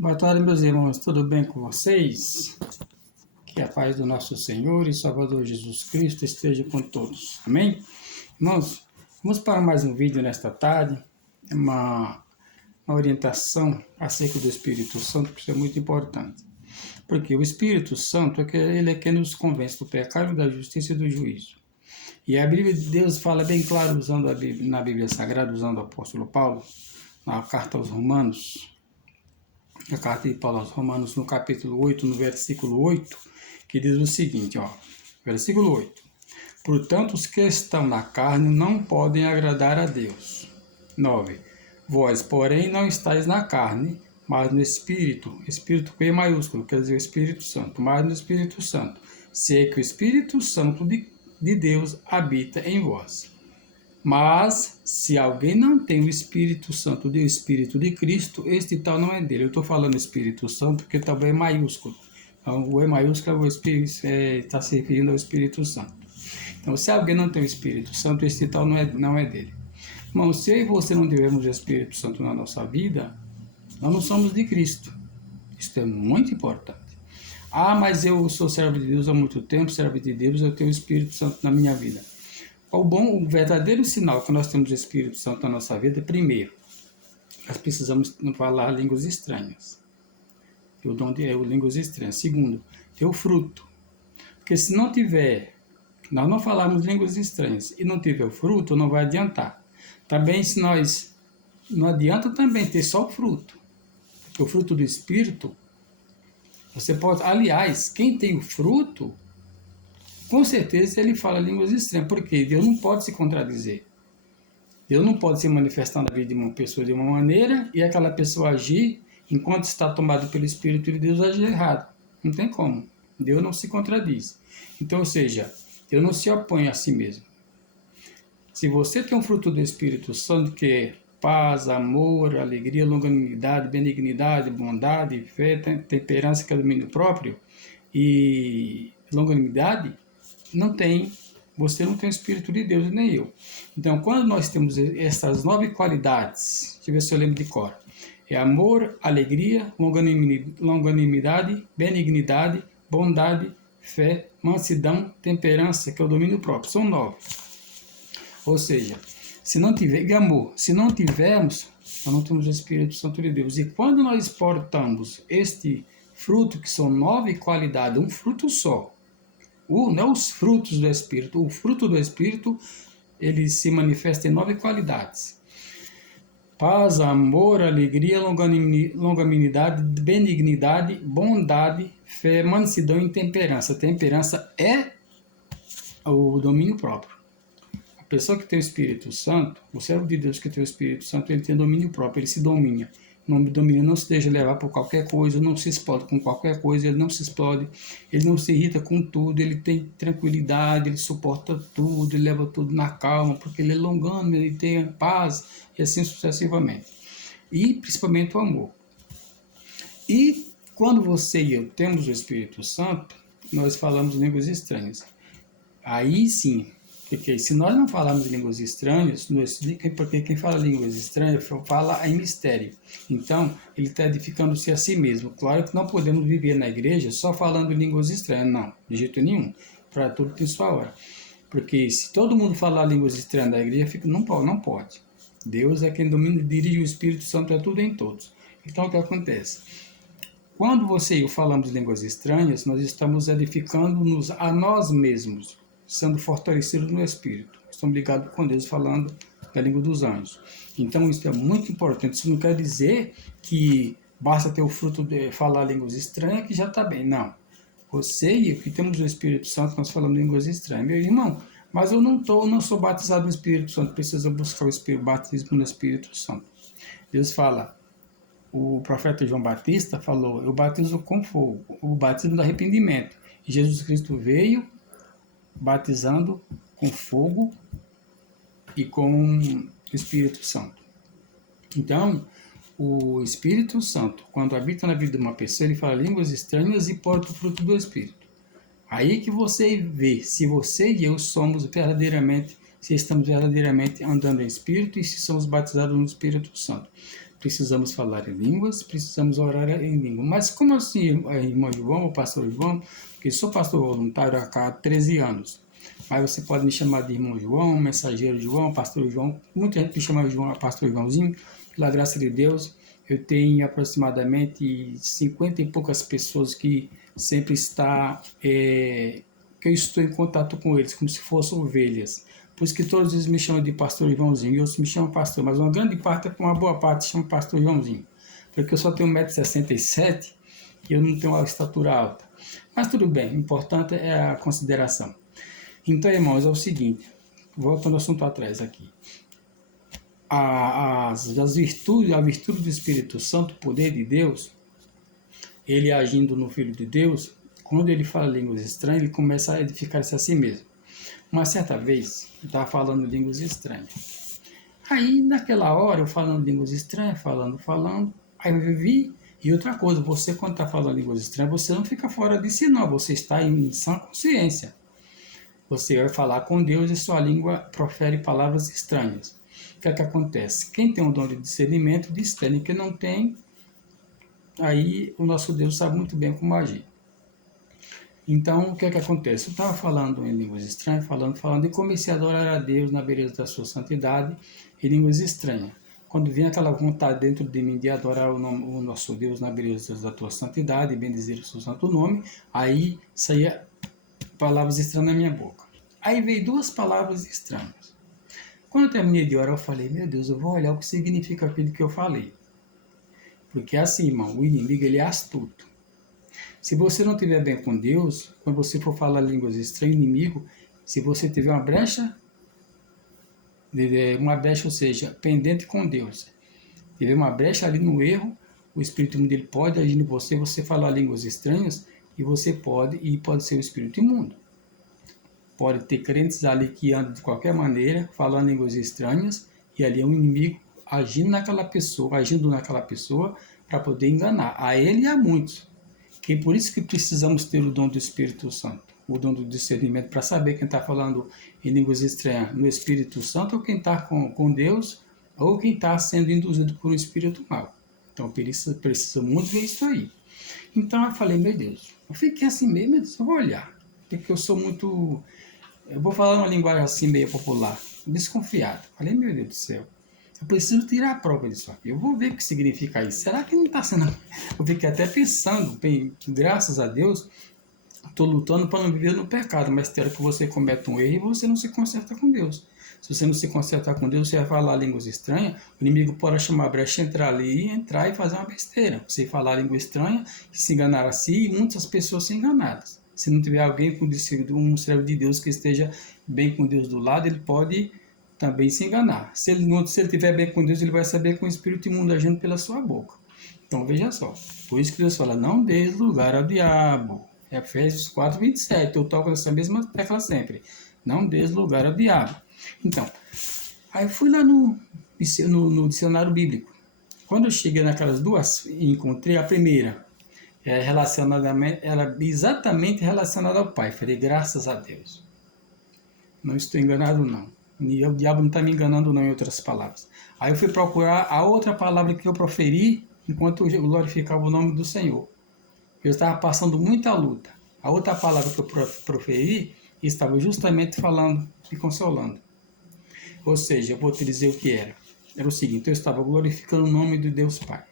Boa tarde, meus irmãos, tudo bem com vocês? Que a paz do nosso Senhor e Salvador Jesus Cristo esteja com todos, amém? Irmãos, vamos para mais um vídeo nesta tarde, uma orientação acerca do Espírito Santo, que isso é muito importante. Porque o Espírito Santo, ele é quem nos convence do pecado, da justiça e do juízo. E a Bíblia de Deus fala bem claro, usando na Bíblia Sagrada, usando o apóstolo Paulo, na carta aos Romanos, a carta de Paulo aos Romanos, no capítulo 8, no versículo 8, que diz o seguinte, versículo 8. Portanto, os que estão na carne não podem agradar a Deus. 9. Vós, porém, não estáis na carne, mas no Espírito, Espírito com E maiúsculo, quer dizer o Espírito Santo, mas no Espírito Santo, se é que o Espírito Santo de Deus habita em vós. Mas, se alguém não tem o Espírito Santo, o Espírito de Cristo, este tal não é dele. Eu estou falando Espírito Santo porque também é maiúsculo. Então, o E maiúsculo está se referindo ao Espírito Santo. Então, se alguém não tem o Espírito Santo, este tal não é dele. Irmão, se eu e você não tivermos o Espírito Santo na nossa vida, nós não somos de Cristo. Isso é muito importante. Ah, mas eu sou servo de Deus há muito tempo, servo de Deus, eu tenho o Espírito Santo na minha vida. O verdadeiro sinal que nós temos o Espírito Santo na nossa vida é, primeiro, nós precisamos falar línguas estranhas. O dom é o línguas estranhas. Segundo, ter o fruto. Porque se não tiver, nós não falarmos línguas estranhas e não tiver o fruto, não vai adiantar. Também não adianta também ter só o fruto. Porque o fruto do Espírito, você pode, aliás, quem tem o fruto, com certeza ele fala línguas estranhas, porque Deus não pode se contradizer. Deus não pode se manifestar na vida de uma pessoa de uma maneira e aquela pessoa agir, enquanto está tomado pelo Espírito de Deus, agir errado. Não tem como. Deus não se contradiz. Então, ou seja, Deus não se opõe a si mesmo. Se você tem um fruto do Espírito Santo, que é paz, amor, alegria, longanimidade, benignidade, bondade, fé, temperança, que é domínio próprio, e longanimidade, você não tem o Espírito de Deus, nem eu. Então, quando nós temos essas 9 qualidades, deixa eu ver se eu lembro de cor, é amor, alegria, longanimidade, benignidade, bondade, fé, mansidão, temperança, que é o domínio próprio, são 9. Ou seja, se não tivermos, nós não temos o Espírito Santo de Deus. E quando nós exportamos este fruto, que são 9 qualidades, um fruto só, não os frutos do Espírito. O fruto do Espírito, ele se manifesta em 9 qualidades. Paz, amor, alegria, longanimidade, benignidade, bondade, fé, mansidão e temperança. Temperança é o domínio próprio. A pessoa que tem o Espírito Santo, o servo de Deus que tem o Espírito Santo, ele tem domínio próprio, ele se domina. Não se deixa levar por qualquer coisa, não se explode com qualquer coisa, ele não se explode, ele não se irrita com tudo, ele tem tranquilidade, ele suporta tudo, ele leva tudo na calma, porque ele é longânimo, ele tem paz, e assim sucessivamente. E principalmente o amor. E quando você e eu temos o Espírito Santo, nós falamos línguas estranhas. Aí sim, porque se nós não falarmos línguas estranhas, porque quem fala línguas estranhas fala em mistério. Então, ele está edificando-se a si mesmo. Claro que não podemos viver na igreja só falando línguas estranhas, não, de jeito nenhum. Para tudo tem sua hora. Porque se todo mundo falar línguas estranhas na igreja, não pode. Deus é quem domina e dirige o Espírito Santo, é tudo em todos. Então, o que acontece? Quando você e eu falamos línguas estranhas, nós estamos edificando-nos a nós mesmos, sendo fortalecidos no Espírito. Estamos ligados com Deus, falando da língua dos anjos. Então, isso é muito importante. Isso não quer dizer que basta ter o fruto de falar línguas estranhas que já está bem. Não. Você e eu, que temos o Espírito Santo, nós falamos línguas estranhas. Meu irmão, mas eu não sou batizado no Espírito Santo. Precisa buscar o batismo no Espírito Santo. Deus fala, o profeta João Batista falou, eu batizo com fogo, o batismo do arrependimento. E Jesus Cristo veio batizando com fogo e com o Espírito Santo. Então, o Espírito Santo, quando habita na vida de uma pessoa, ele fala línguas estranhas e porta o fruto do Espírito. Aí que você vê se você e eu estamos verdadeiramente andando em Espírito e se somos batizados no Espírito Santo. precisamos falar em línguas, precisamos orar em língua. Mas como assim, irmão João, ou pastor João? Porque sou pastor voluntário há 13 anos. Mas você pode me chamar de irmão João, mensageiro João, pastor João. Muita gente me chama de João, pastor Joãozinho. Pela graça de Deus, eu tenho aproximadamente 50 e poucas pessoas que sempre que eu estou em contato com eles, como se fossem ovelhas. Por isso que todos eles me chamam de pastor Joãozinho, e outros me chamam pastor, mas uma grande parte, uma boa parte, chama pastor Joãozinho. Porque eu só tenho 1,67 m e eu não tenho uma estatura alta. Mas tudo bem, o importante é a consideração. Então, irmãos, é o seguinte, voltando ao assunto atrás aqui. As virtudes, a virtude do Espírito Santo, o poder de Deus, ele agindo no Filho de Deus, quando ele fala línguas estranhas, ele começa a edificar-se a si mesmo. Uma certa vez, eu estava falando línguas estranhas. Aí, naquela hora, eu falando línguas estranhas, falando, aí eu vi. E outra coisa, você quando está falando línguas estranhas, você não fica fora de si, não. Você está em sã consciência. Você vai falar com Deus e sua língua profere palavras estranhas. O que é que acontece? Quem tem um dom de discernimento, discerne. Quem não tem, aí o nosso Deus sabe muito bem como agir. Então, o que é que acontece? Eu estava falando em línguas estranhas, falando, e comecei a adorar a Deus na beleza da sua santidade em línguas estranhas. Quando vinha aquela vontade dentro de mim de adorar o nosso Deus na beleza da tua santidade e bendizer o seu santo nome, aí saía palavras estranhas na minha boca. Aí veio duas palavras estranhas. Quando eu terminei de orar, eu falei, meu Deus, eu vou olhar o que significa aquilo que eu falei. Porque assim, irmão, o inimigo ele é astuto. Se você não estiver bem com Deus, quando você for falar línguas estranhas, inimigo, se você tiver uma brecha, ou seja, pendente com Deus, tiver uma brecha ali no erro, o Espírito imundo ele pode agir em você, você falar línguas estranhas, e você pode ser o Espírito imundo. Pode ter crentes ali que andam de qualquer maneira, falando línguas estranhas, e ali é um inimigo agindo naquela pessoa para poder enganar a ele e a muitos. Que por isso que precisamos ter o dom do Espírito Santo, o dom do discernimento, para saber quem está falando em línguas estranhas no Espírito Santo, ou quem está com Deus, ou quem está sendo induzido por um espírito mau. Então precisa muito ver isso aí. Então eu falei, meu Deus, eu fiquei assim mesmo, meu Deus, eu vou olhar, porque eu sou muito, eu vou falar uma linguagem assim meio popular, desconfiado. Falei, meu Deus do céu, eu preciso tirar a prova disso aqui. Eu vou ver o que significa isso. Será que não está sendo... Eu fiquei até pensando, graças a Deus, estou lutando para não viver no pecado, mas tem hora que você comete um erro e você não se conserta com Deus. Se você não se consertar com Deus, você vai falar línguas estranhas, o inimigo pode chamar a brecha, entrar e fazer uma besteira. Você falar língua estranha, se enganar a si, e muitas pessoas são enganadas. Se não tiver alguém com um servo de Deus que esteja bem com Deus do lado, ele pode também se enganar. Se ele estiver bem com Deus, ele vai saber com o espírito imundo agindo pela sua boca. Então veja só, por isso que Deus fala, não dê lugar ao diabo. Efésios 4:27, eu toco nessa mesma tecla sempre. Não dê lugar ao diabo. Então, aí eu fui lá no dicionário bíblico. Quando eu cheguei naquelas duas, encontrei a primeira, era exatamente relacionada ao Pai. Falei, graças a Deus. Não estou enganado, não. O diabo não está me enganando, não, em outras palavras. Aí eu fui procurar a outra palavra que eu proferi enquanto eu glorificava o nome do Senhor. Eu estava passando muita luta. A outra palavra que eu proferi estava justamente falando e consolando. Ou seja, eu vou te dizer o que era. Era o seguinte, eu estava glorificando o nome de Deus Pai.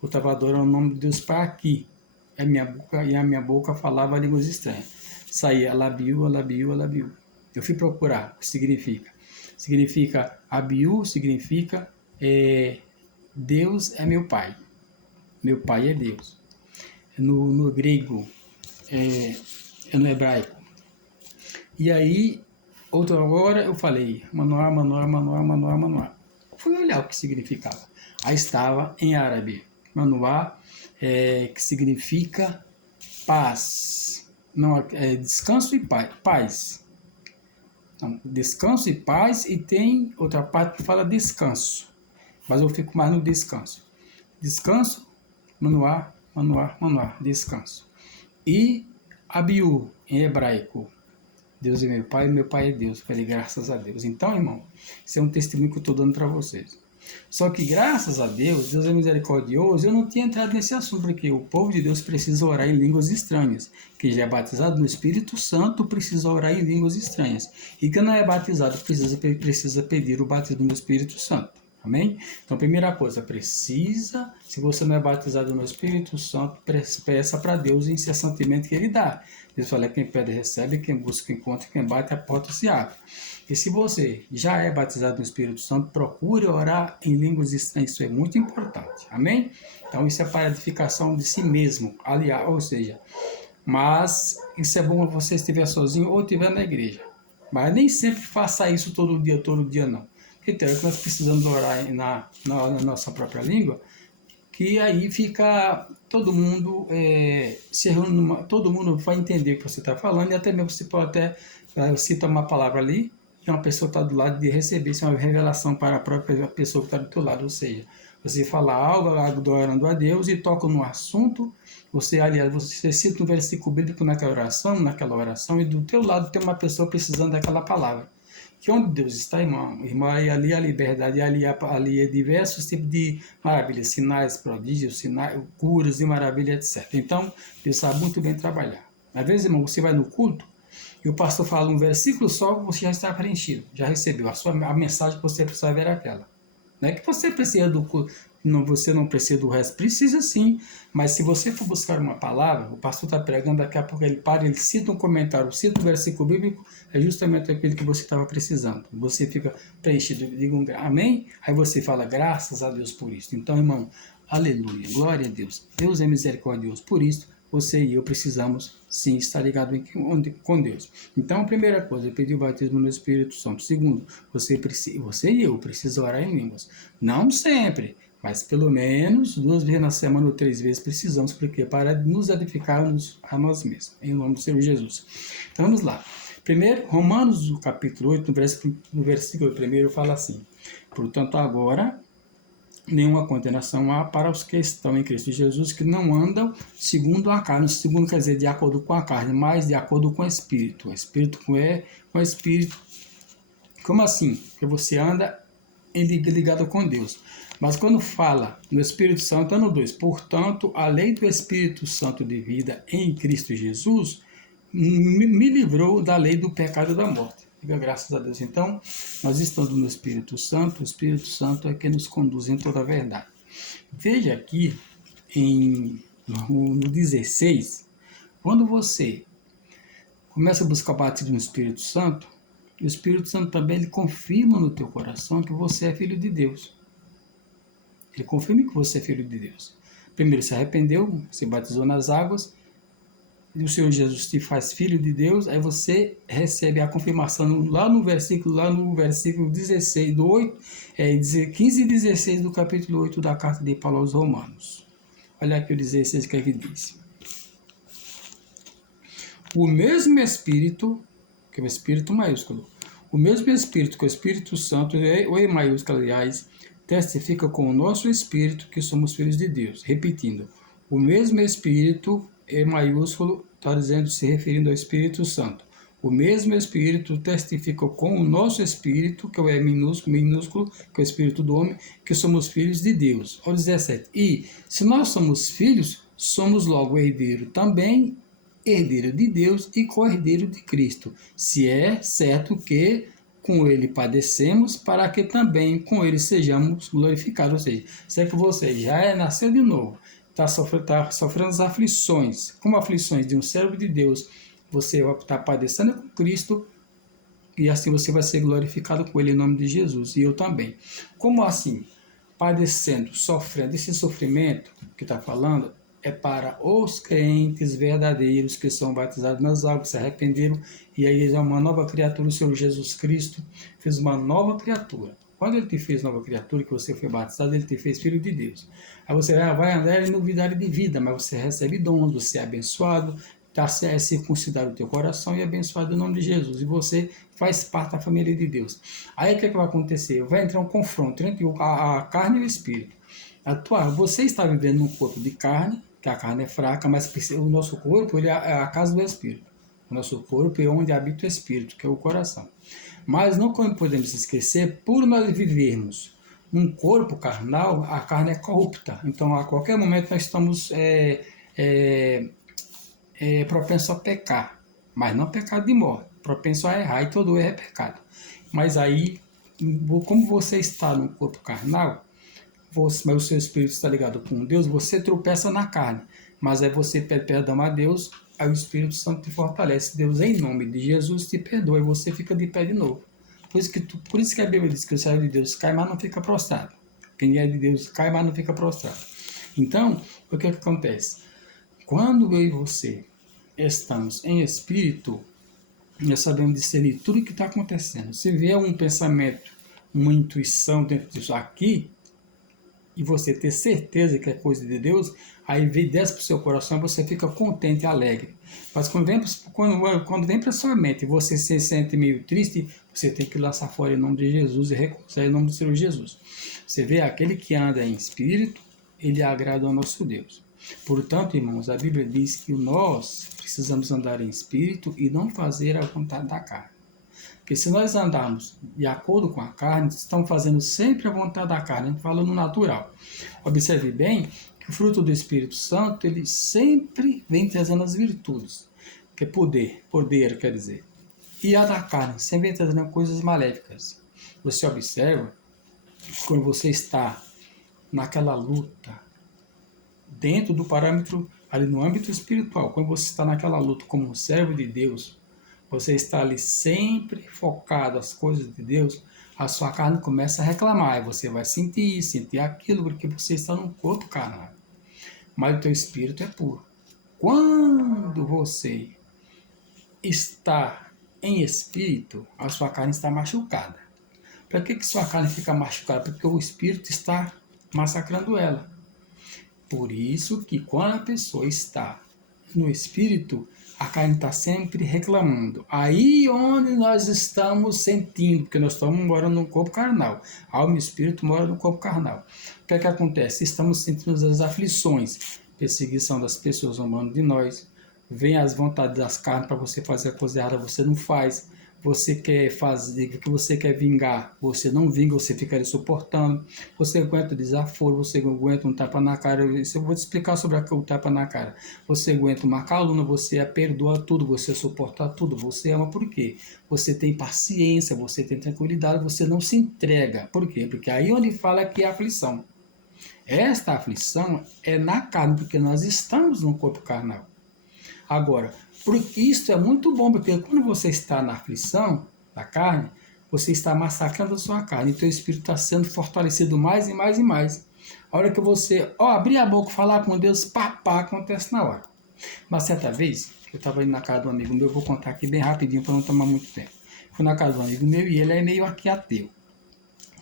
Eu estava adorando o nome de Deus Pai aqui. A minha boca falava línguas estranhas. Saía alabiu, alabiu, alabiu. Eu fui procurar o que significa. Significa, abiu significa Deus é meu Pai. Meu Pai é Deus. No grego, no hebraico. E aí, outra hora eu falei, Manoá, Manoá, Manoá, Manoá, Manoá. Fui olhar o que significava. Aí estava em árabe. Manoá, que significa paz. Não, descanso e paz. Não, descanso e paz, e tem outra parte que fala descanso. Mas eu fico mais no descanso. Descanso, Manoá, Manoá, Manoá, descanso. E Abiú, em hebraico. Deus é meu Pai é Deus. Falei, graças a Deus. Então, irmão, isso é um testemunho que eu estou dando para vocês. Só que graças a Deus, Deus é misericordioso, eu não tinha entrado nesse assunto, porque o povo de Deus precisa orar em línguas estranhas. Quem já é batizado no Espírito Santo precisa orar em línguas estranhas. E quem não é batizado precisa pedir o batismo no Espírito Santo. Amém? Então, primeira coisa, se você não é batizado no Espírito Santo, peça para Deus incessantemente que Ele dá. Deus fala, quem pede recebe, quem busca encontra, quem bate a porta se abre. E se você já é batizado no Espírito Santo, procure orar em línguas estranhas, isso é muito importante. Amém? Então, isso é para a edificação de si mesmo, aliás, ou seja, mas isso é bom se você estiver sozinho ou estiver na igreja. Mas nem sempre faça isso todo dia não. Então, é que nós precisamos orar na nossa própria língua, que aí fica todo mundo se reúne, todo mundo vai entender o que você está falando, e até mesmo você pode até citar uma palavra ali, e uma pessoa está do lado de receber, isso é uma revelação para a própria pessoa que está do teu lado, ou seja, você fala algo adorando a Deus e toca no assunto, aliás, você cita um versículo bíblico naquela oração, e do teu lado tem uma pessoa precisando daquela palavra. Que onde Deus está, irmão, e ali a liberdade, ali é diversos tipos de maravilhas, sinais, prodígios, sinais, curas e maravilhas, etc. Então, Deus sabe muito bem trabalhar. Às vezes, irmão, você vai no culto e o pastor fala um versículo só, você já está preenchido, já recebeu. A mensagem que você precisa ver é aquela. Não é que você precisa do culto, você não precisa do resto, precisa sim, mas se você for buscar uma palavra, o pastor está pregando, daqui a pouco ele para, ele cita um comentário, cita um versículo bíblico, é justamente aquilo que você estava precisando. Você fica preenchido, diga um amém, aí você fala graças a Deus por isso. Então, irmão, aleluia, glória a Deus, Deus é misericordioso, por isso você e eu precisamos sim estar ligados com Deus. Então, a primeira coisa, pedir o batismo no Espírito Santo. Segundo, você e eu precisamos orar em línguas. Não sempre, mas pelo menos 2 vezes na semana ou 3 vezes precisamos, porque para nos edificarmos a nós mesmos, em nome do Senhor Jesus. Então, vamos lá. Primeiro, Romanos, capítulo 8, no versículo 1, fala assim: portanto, agora nenhuma condenação há para os que estão em Cristo Jesus, que não andam segundo a carne. Segundo quer dizer de acordo com a carne, mas de acordo com o Espírito. O Espírito com o Espírito. Como assim? Porque você anda ligado com Deus. Mas quando fala no Espírito Santo, no 2, portanto, a lei do Espírito Santo de vida em Cristo Jesus me livrou da lei do pecado e da morte. Diga graças a Deus. Então, nós estamos no Espírito Santo, o Espírito Santo é quem nos conduz em toda a verdade. Veja aqui, no 16, quando você começa a buscar o batismo no Espírito Santo, o Espírito Santo também ele confirma no teu coração que você é filho de Deus. Ele confirma que você é filho de Deus. Primeiro se arrependeu, se batizou nas águas, e o Senhor Jesus te faz filho de Deus, aí você recebe a confirmação lá no versículo 16, 15 e 16 do capítulo 8 da carta de Paulo aos Romanos. Olha aqui o 16 que é que diz. O mesmo Espírito, que é o Espírito maiúsculo, o mesmo Espírito que o Espírito Santo, o E maiúsculo, aliás, testifica com o nosso Espírito que somos filhos de Deus. Repetindo, o mesmo Espírito, E maiúsculo, está dizendo, se referindo ao Espírito Santo. O mesmo Espírito testifica com o nosso Espírito, que é o E minúsculo, que é o Espírito do homem, que somos filhos de Deus. Olha o 17. E, se nós somos filhos, somos logo herdeiro também, herdeiro de Deus e co-herdeiro de Cristo. Se é certo que com ele padecemos, para que também com ele sejamos glorificados. Ou seja, se é que você já nasceu de novo, está sofrendo as aflições, como aflições de um servo de Deus, você vai estar padecendo com Cristo, e assim você vai ser glorificado com ele em nome de Jesus, e eu também. Como assim? Padecendo, sofrendo, esse sofrimento que está falando é para os crentes verdadeiros que são batizados nas águas, se arrependeram, e aí é uma nova criatura. O Senhor Jesus Cristo fez uma nova criatura. Quando ele te fez nova criatura, que você foi batizado, ele te fez filho de Deus. Aí você vai andar em novidade de vida, mas você recebe dons, você é abençoado, é circuncidado o teu coração e abençoado em nome de Jesus. E você faz parte da família de Deus. Aí o que vai acontecer? Vai entrar um confronto entre a carne e o espírito. Você está vivendo num corpo de carne, que a carne é fraca, mas o nosso corpo ele é a casa do espírito. O nosso corpo é onde habita o espírito, que é o coração. Mas não podemos esquecer, por nós vivermos num corpo carnal, a carne é corrupta. Então, a qualquer momento nós estamos propensos a pecar, mas não pecado de morte, propenso a errar, e todo erro é pecado. Mas aí, como você está no corpo carnal, mas o seu espírito está ligado com Deus, você tropeça na carne, mas aí você pede perdão a Deus, aí o Espírito Santo te fortalece. Deus, em nome de Jesus, te perdoa e você fica de pé de novo. Por isso que a Bíblia diz que o servo de Deus cai, mas não fica prostrado. Quem é de Deus cai, mas não fica prostrado. Então, o que acontece? Quando eu e você estamos em espírito, nós sabemos discernir tudo o que está acontecendo. Se vier um pensamento, uma intuição dentro disso aqui, e você ter certeza que é coisa de Deus, aí desce para o seu coração e você fica contente e alegre. Mas quando vem para a sua mente e você se sente meio triste, você tem que lançar fora em nome de Jesus e reconciliar em nome do Senhor Jesus. Você vê, aquele que anda em espírito, ele agrada ao nosso Deus. Portanto, irmãos, a Bíblia diz que nós precisamos andar em espírito e não fazer a vontade da carne. Porque se nós andarmos de acordo com a carne, estamos fazendo sempre a vontade da carne, a gente fala no natural. Observe bem que o fruto do Espírito Santo, ele sempre vem trazendo as virtudes, que é poder quer dizer. E a da carne sempre vem trazendo coisas maléficas. Você observa que quando você está naquela luta, dentro do parâmetro, ali no âmbito espiritual, quando você está naquela luta como um servo de Deus, você está ali sempre focado nas coisas de Deus, a sua carne começa a reclamar, e você vai sentir aquilo, porque você está num corpo carnal. Mas o teu espírito é puro. Quando você está em espírito, a sua carne está machucada. Para que sua carne fica machucada? Porque o espírito está massacrando ela. Por isso que quando a pessoa está no espírito, a carne está sempre reclamando. Aí onde nós estamos sentindo, porque nós estamos morando no corpo carnal. A alma e o espírito moram no corpo carnal. O que é que acontece? Estamos sentindo as aflições, perseguição das pessoas zombando de nós. Vem as vontades das carnes para você fazer a coisa errada, você não faz. Você quer fazer, o que você quer vingar, você não vinga, você fica ali suportando. Você aguenta desaforo, você aguenta um tapa na cara. Eu vou te explicar sobre o tapa na cara. Você aguenta uma calúnia, você perdoa tudo, você suporta tudo, você ama. Por quê? Você tem paciência, você tem tranquilidade, você não se entrega. Por quê? Porque aí onde fala que é aflição. Esta aflição é na carne, porque nós estamos no corpo carnal. Agora, porque isso é muito bom, porque quando você está na aflição da carne, você está massacrando a sua carne, então o espírito está sendo fortalecido mais e mais e mais. A hora que você abrir a boca e falar com Deus, papá, acontece na hora. Uma certa vez, eu estava indo na casa de um amigo meu, eu vou contar aqui bem rapidinho para não tomar muito tempo. Fui na casa de um amigo meu e ele é meio aqui ateu,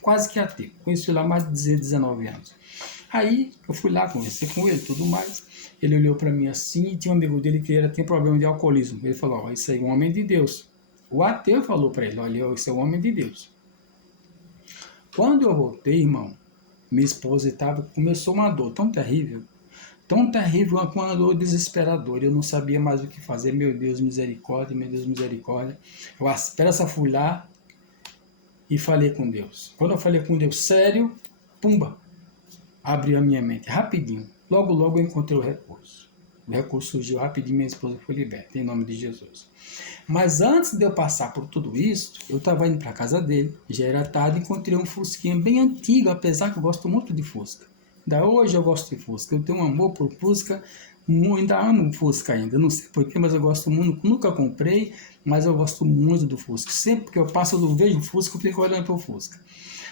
quase que ateu. Conheci lá há mais de 19 anos. Aí eu fui lá, conversei com ele e tudo mais. Ele olhou para mim assim e tinha um amigo dele que tinha problema de alcoolismo. Ele falou, ó, isso aí é um homem de Deus. O ateu falou para ele, olha, isso é um homem de Deus. Quando eu voltei, irmão, minha esposa começou uma dor tão terrível, uma dor desesperadora. Eu não sabia mais o que fazer. Meu Deus, misericórdia, meu Deus, misericórdia. Eu fui lá e falei com Deus. Quando eu falei com Deus, sério, pumba, abriu a minha mente rapidinho. Logo, logo eu encontrei o recurso. O recurso surgiu rapidinho, minha esposa foi liberta, em nome de Jesus. Mas antes de eu passar por tudo isso, eu estava indo para a casa dele, já era tarde, encontrei um Fusquinha bem antigo, apesar que eu gosto muito de Fusca. Ainda hoje eu gosto de Fusca, eu tenho um amor por Fusca, ainda amo Fusca ainda, não sei porquê, mas eu gosto muito, nunca comprei, mas eu gosto muito do Fusca. Sempre que eu passo, eu vejo o Fusca, eu fico olhando para o Fusca.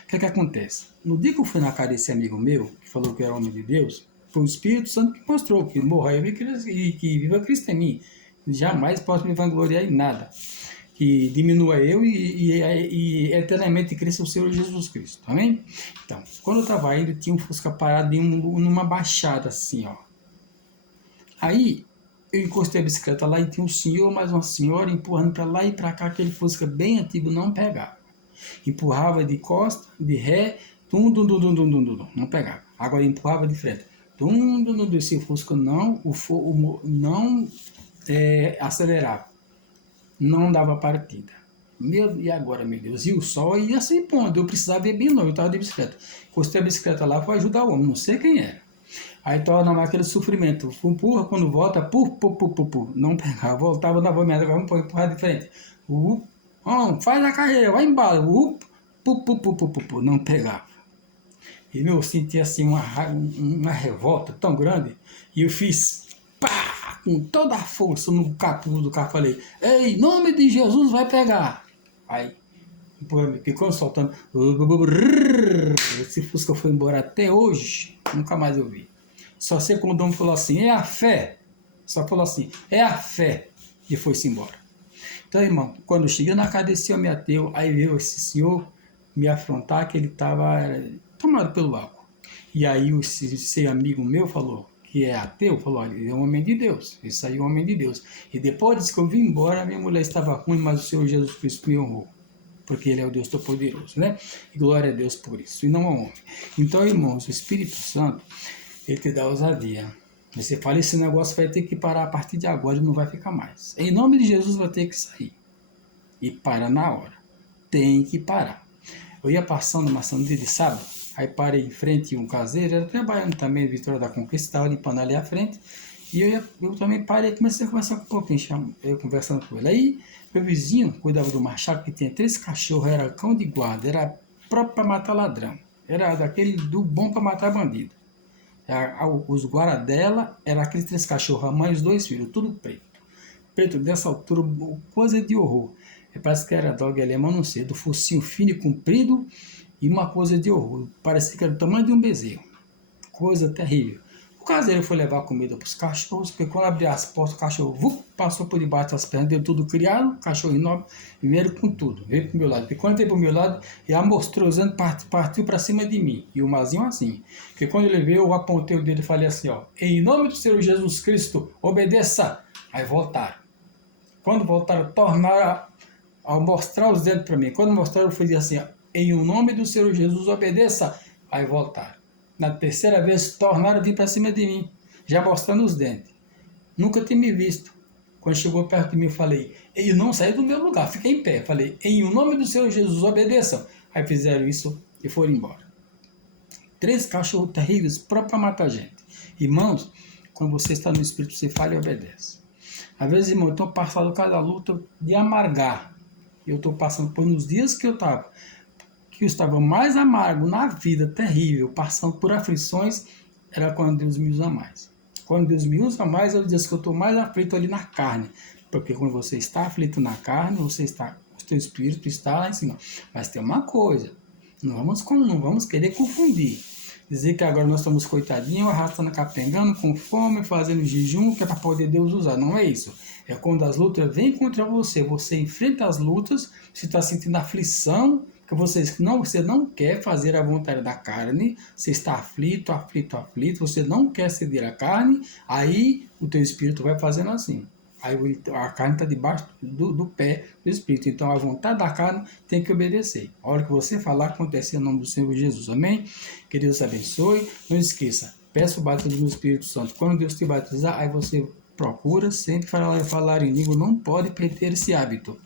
O que acontece? No dia que eu fui na casa desse amigo meu, que falou que era homem de Deus, foi o Espírito Santo que mostrou que morreu e que viva Cristo em mim. Jamais posso me vangloriar em nada. Que diminua eu e eternamente cresça o Senhor Jesus Cristo. Amém? Então, quando eu estava indo, tinha um Fusca parado numa baixada assim, ó. Aí, eu encostei a bicicleta lá e tinha um senhor, mais uma senhora, empurrando para lá e para cá, aquele Fusca bem antigo não pegava. Empurrava de costa, de ré, não pegava. Agora empurrava de frente. Se o Fusca não acelerava, não dava partida. E agora, meu Deus? E o sol ia se pondo. Eu precisava ir bem longe, eu estava de bicicleta. Encostei a bicicleta lá para ajudar o homem, não sei quem era. Aí torna aquele sofrimento. Empurra, quando volta, não pegava. Voltava na voz, vamos empurrar diferente. Faz a carreira, vai embora. Não pegava. E eu senti assim uma revolta tão grande. E eu fiz pá, com toda a força no capô do carro. Falei, ei, em nome de Jesus vai pegar. Aí, ficou soltando. Esse Fusca foi embora até hoje. Nunca mais eu vi. Só sei quando o dono falou assim, é a fé. Só falou assim, é a fé. E foi-se embora. Então, irmão, quando eu cheguei na casa desse homem ateu, aí veio esse senhor me afrontar que ele estava tomado pelo álcool. E aí esse amigo meu falou, que é ateu, falou, olha, ele é um homem de Deus. Isso aí é um homem de Deus. E depois que eu vim embora, minha mulher estava ruim, mas o Senhor Jesus Cristo me honrou. Porque ele é o Deus Todo-Poderoso, né? E glória a Deus por isso, e não ao homem. Então, irmãos, o Espírito Santo, ele te dá ousadia. Você fala, esse negócio vai ter que parar a partir de agora, não vai ficar mais. Em nome de Jesus vai ter que sair. E para na hora. Tem que parar. Eu ia passando uma sandia de sábado, aí parei em frente a um caseiro, era trabalhando também, Vitória da Conquista, estava limpando ali à frente, e eu também parei, comecei a conversar com um pouquinho, eu conversando com ele. Aí, meu vizinho cuidava do Machado, que tinha 3 cachorros, era cão de guarda, era próprio para matar ladrão, era daquele do bom para matar bandido. Os guaradela, era aqueles 3 cachorros, a mãe e os 2 filhos, tudo preto. Preto dessa altura, coisa de horror. Parece que era dog alemão, não sei, do focinho fino e comprido e uma coisa de horror. Parecia que era do tamanho de um bezerro. Coisa terrível. O caseiro foi levar comida para os cachorros, porque quando abriu as portas, o cachorro passou por debaixo das pernas dele, tudo criado, cachorro enorme, e veio com tudo, veio para o meu lado. E quando veio para o meu lado, ele mostrou, partiu para cima de mim. E o Mazinho assim. Porque quando ele veio, eu apontei o dedo e falei assim, ó, em nome do Senhor Jesus Cristo, obedeça. Aí voltaram. Quando voltaram, tornaram a mostrar os dedos para mim. Quando mostraram, eu fui dizer assim, ó, em o nome do Senhor Jesus, obedeça. Aí voltaram. Na terceira vez, tornaram a vir para cima de mim, já mostrando os dentes. Nunca tinha me visto. Quando chegou perto de mim, eu falei, eu não saí do meu lugar, fiquei em pé. Falei, em o nome do Senhor Jesus, obedeçam. Aí fizeram isso e foram embora. 3 cachorros terríveis, próprios para matar gente. Irmãos, quando você está no Espírito, você fala e obedece. Às vezes, irmão, eu estou passando cada luta de amargar. Eu estou passando por nos dias que eu estava mais amargo na vida, terrível, passando por aflições, era quando Deus me usa mais. Quando Deus me usa mais, eu digo que eu estou mais aflito ali na carne. Porque quando você está aflito na carne, o teu espírito está lá em cima. Mas tem uma coisa, não vamos querer confundir. Dizer que agora nós estamos coitadinhos, arrastando, capengando, com fome, fazendo jejum, que é para poder Deus usar. Não é isso. É quando as lutas vêm contra você, você enfrenta as lutas, você está sentindo aflição, que você não quer fazer a vontade da carne, você está aflito, você não quer ceder a carne, aí o teu espírito vai fazendo assim. Aí a carne está debaixo do pé do espírito. Então a vontade da carne tem que obedecer. A hora que você falar, acontece em nome do Senhor Jesus. Amém? Que Deus abençoe. Não esqueça, peça o batismo do Espírito Santo. Quando Deus te batizar, aí você procura sempre falar em língua. Não pode perder esse hábito.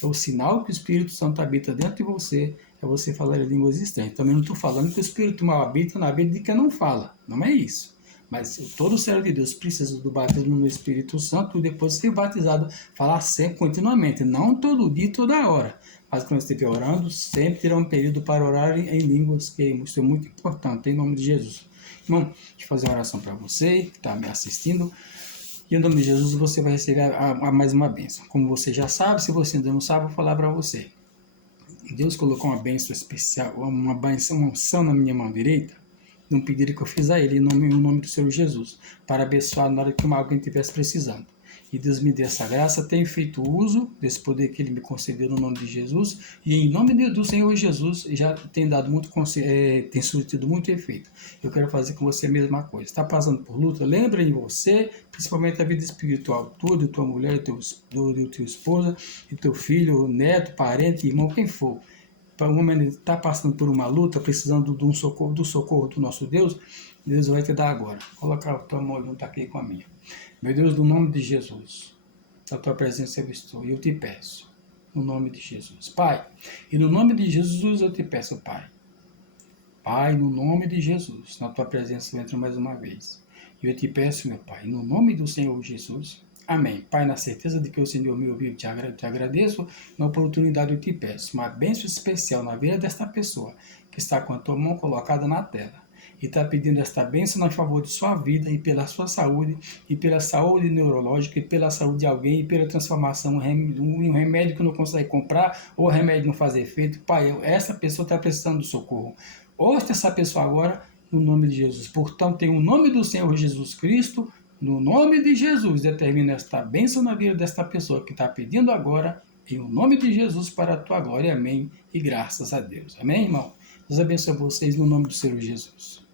É o sinal que o Espírito Santo habita dentro de você, é você falar em línguas estranhas. Também não estou falando que o Espírito mal habita na vida de quem não fala. Não é isso. Mas todo servo de Deus precisa do batismo no Espírito Santo e depois de ser batizado, falar sempre, continuamente, não todo dia, toda hora. Mas quando estiver orando, sempre terá um período para orar em línguas, que isso é muito importante, em nome de Jesus. Irmão, deixa eu fazer uma oração para você, que está me assistindo. E em nome de Jesus você vai receber mais uma bênção. Como você já sabe, se você ainda não sabe, eu vou falar para você. Deus colocou uma bênção especial, uma unção na minha mão direita, num pedido que eu fiz a ele, em nome do Senhor Jesus, para abençoar na hora que alguém estivesse precisando. E Deus me dê essa graça, tenho feito uso desse poder que Ele me concedeu no nome de Jesus, e em nome do Senhor Jesus, já tem dado tem surtido muito efeito. Eu quero fazer com você a mesma coisa. Está passando por luta? Lembra em você, principalmente a vida espiritual, tudo, tua mulher, tua esposa, e teu filho, neto, parente, irmão, quem for. Para um homem está passando por uma luta, precisando do socorro do nosso Deus, Deus vai te dar agora. Coloca a tua mão junto aqui com a minha. Meu Deus, no nome de Jesus, Na tua presença eu estou e eu te peço, no nome de Jesus. Pai, e no nome de Jesus eu te peço, Pai. Pai, no nome de Jesus, na tua presença eu entro mais uma vez. E eu te peço, meu Pai, no nome do Senhor Jesus. Amém. Pai, na certeza de que o Senhor me ouviu, te agradeço. Na oportunidade eu te peço uma bênção especial na vida desta pessoa que está com a tua mão colocada na tela. E está pedindo esta bênção a favor de sua vida e pela sua saúde, e pela saúde neurológica, e pela saúde de alguém, e pela transformação, um remédio que não consegue comprar, ou o remédio não faz efeito. Pai, essa pessoa está precisando de socorro. Ouça essa pessoa agora, no nome de Jesus. Portanto, em nome do Senhor Jesus Cristo, no nome de Jesus, determina esta bênção na vida desta pessoa que está pedindo agora, em nome de Jesus, para a tua glória. Amém. E graças a Deus. Amém, irmão? Deus abençoe vocês no nome do Senhor Jesus.